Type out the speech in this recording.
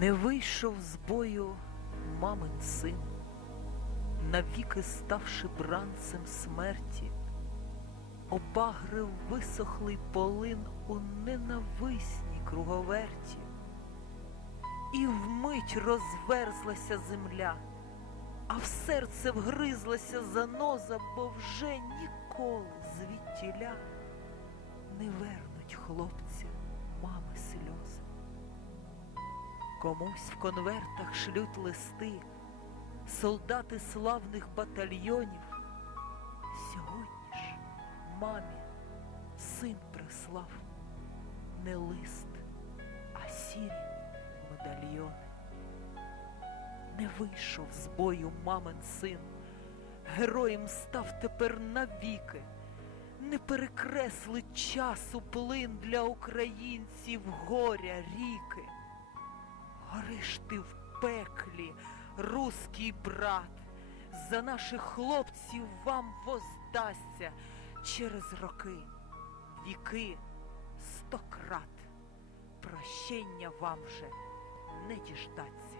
Не вийшов з бою мамин син, навіки ставши бранцем смерті, опагрив висохлий полин у ненависній круговерті, і вмить розверзлася земля, а в серце вгризлася заноза, бо вже ніколи звідтіля не вернуть хлопця мами. Комусь в конвертах шлють листи, солдати славних батальйонів. Сьогодні ж мамі син прислав не лист, а сірі медальйони. Не вийшов з бою мамин син, героєм став тепер навіки, не перекреслить часу плин для українців горя ріки. Гориш ти в пеклі, руський брат, за наших хлопців вам воздасться через роки, віки сто крат. Прощення вам вже не діждаться.